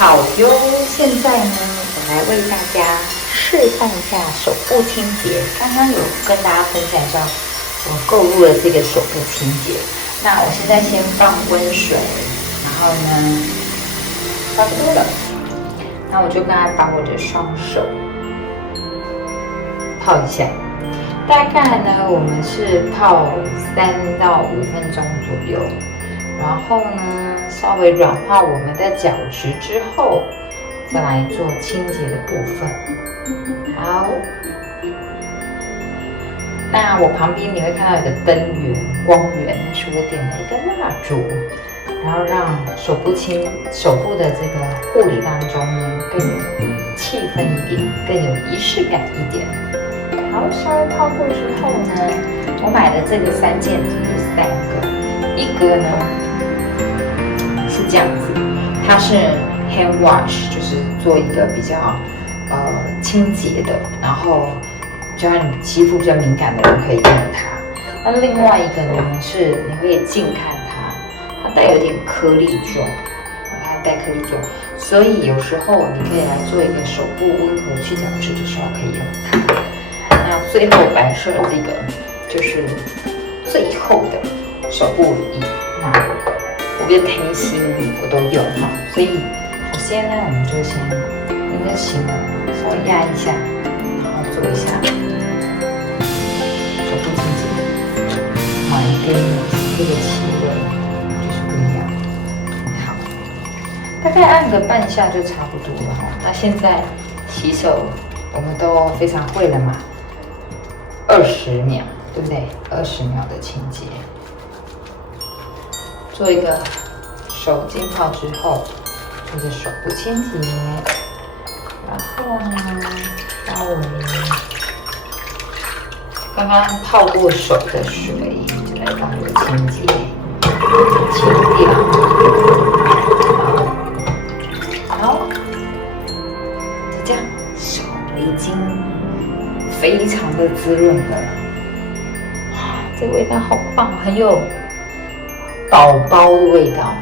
好哟，现在呢，我来为大家示范一下手部清洁。刚刚有跟大家分享一下我购入了这个手部清洁。那我现在先放温水，然后呢，差不多了。那我就刚才把我的双手泡一下，大概呢，我们是泡3到5分钟左右。然后呢，稍微软化我们的角质之后，再来做清洁的部分。好，那我旁边你会看到有个灯源、光源，那是我点了一个蜡烛，然后让手部的这个护理当中呢更有气氛一点，更有仪式感一点。好，稍微泡过之后呢，我买的这个3件有3个，一个呢。这样子，它是 hand wash， 就是做一个比较清洁的，然后就让你肌肤比较敏感的人可以用它。那另外一个呢是你可以近看它带有一点颗粒状，它带颗粒状，所以有时候你可以来做一个手部温和去角质的时候可以用它。那最后白色的这个就是最后的手部乳液，那我比较贴心，我都用哈，所以首先呢，我们就先用个型稍微压一下，然后做一下手部清洁，好，跟这个气味就是不一样。好，大概按个半下就差不多了哈。那现在洗手我们都非常会了嘛，20秒，对不对？20秒的清洁。做一个手浸泡之后，就是手部清洁，然后呢，稍微刚刚泡过手的水，就来帮我清洁，清掉。好，就这样，手已经非常的滋润了。哇，这味道好棒，很有宝宝的味道，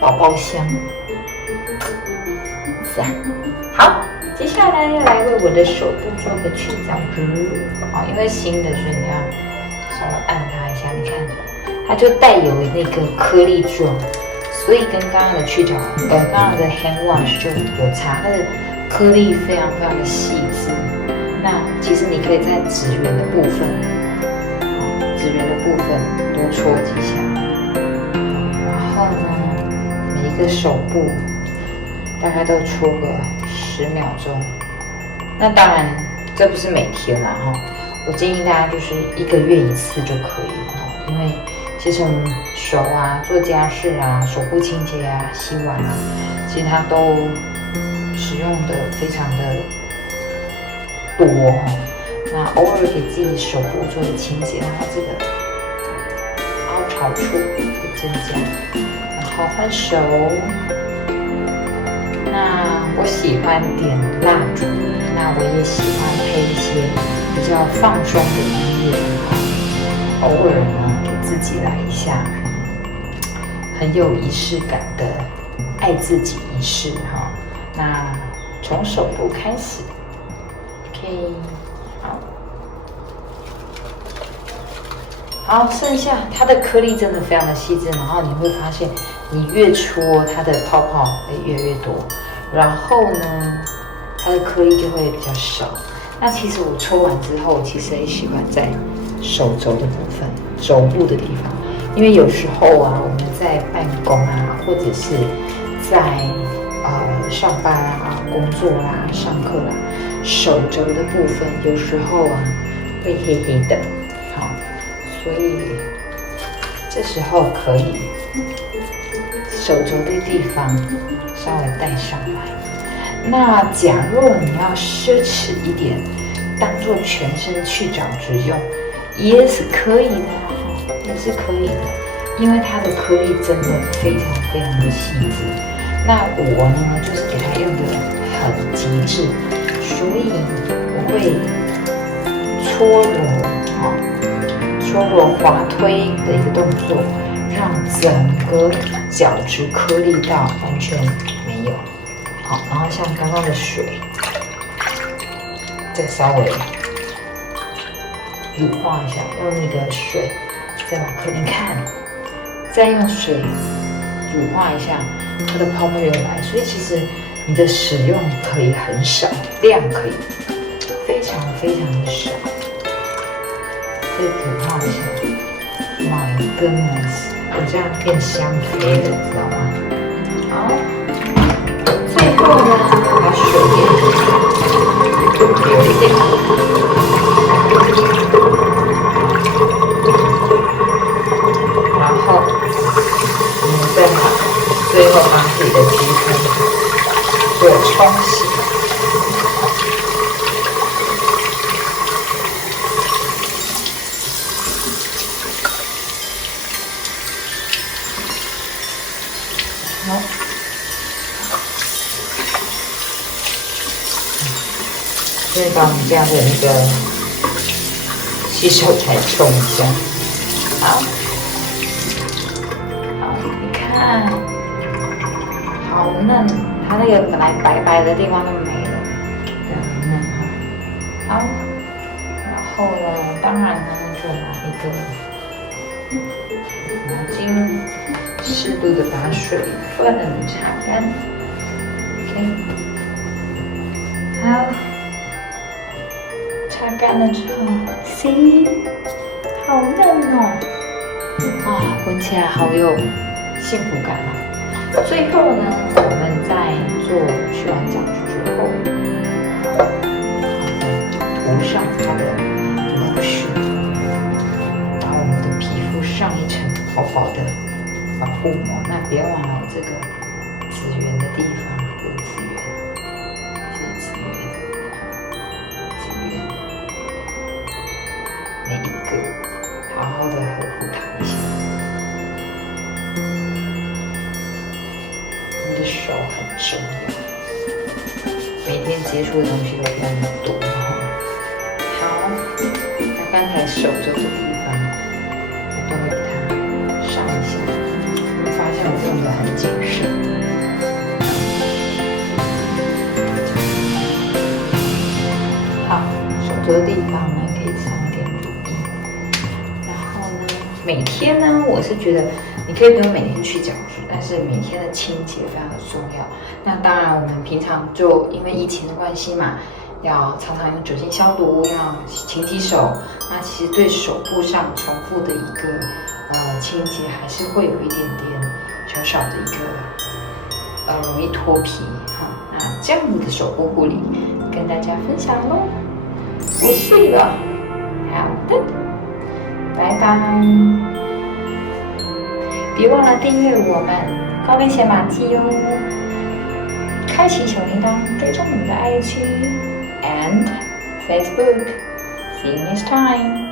宝宝香，赞。好，接下来要来为我的手部做个去角质哦，因为新的，所以你要稍微按它一下，你看，它就带有那个颗粒状，所以跟刚刚的刚刚的 hand wash 就有差，它的颗粒非常非常的细致。那其实你可以在指缘的部分，多搓几下。然后呢，每一个手部大概都搓个10秒钟。那当然，这不是每天啦哈，我建议大家就是1个月1次就可以了哈。因为其实我们手啊、做家事啊、手部清洁啊、洗碗啊，其实它都使用的非常的多哈。那偶尔给自己手部做的清洁，让它这个凹槽处会增加。然后换手，那我喜欢点蜡烛，那我也喜欢配一些比较放松的音乐，偶尔呢给自己来一下很有仪式感的爱自己仪式哈。那从手部开始 ，OK， 好，剩下它的颗粒真的非常的细致，然后你会发现，你越搓它的泡泡会越来越多，然后呢，它的颗粒就会比较少。那其实我搓完之后，其实也喜欢在手肘的部分、肘部的地方，因为有时候啊，我们在办公啊，或者是在上班啊、工作啦、上课啦，手肘的部分有时候啊会黑黑的，好。所以这时候可以手肘的地方稍微带上来。那假若你要奢侈一点，当做全身去角质用，也是可以的，也是可以的，因为它的颗粒真的非常非常的细致。那我呢，就是给它用的很极致，所以我会搓揉滑推的一个动作，让整个角质颗粒道完全没有。好，然后像刚刚的水，再稍微乳化一下，用那个水再把颗粒看，再用水乳化一下，它的泡泡又来。所以其实你的使用可以很少，量可以非常的少。再乳化一下 ，My goodness， 我这样变香妃了，你知道吗？好，最后呢，把水给流一点。然后我们再最后把自己的皮肤做冲洗。好，所以把我们家的那个洗手台冲一下。好。你看，好嫩，它那个本来白白的地方都没了，这样很嫩哈。好，然后呢，当然呢，就拿一个毛巾，适度的把水分擦干。OK， 好，擦干了之后 ，see， 好嫩哦。啊，闻起来好有幸福感啊！最后呢，我们在做去完角质之后，涂上它的lotion，把我们的皮肤上一层好好的保护膜。那别忘了这个紫源的地方有紫源，紫源，每一个好好的呵护它一下。你的手很重要，每天接触的东西都非常的多。好，那刚才手肘的地方，我都会给它上一下。你会发现我用的很谨慎。好，手肘的地方呢，可以上一点乳液。然后呢，每天呢，我是觉得你可以不用每天去角质，但是每天的清洁非常的重要。那当然，我们平常就因为疫情的关系嘛，要常常用酒精消毒，要勤洗手。那其实对手部上重复的一个清洁，还是会有一点点小小的一个容易脱皮哈。那这样子的手部护理跟大家分享喽。我睡了，好的，拜拜。别忘了订阅我们高危险马季哟，开启小铃铛，追踪我们的 IG and Facebook。See you next time.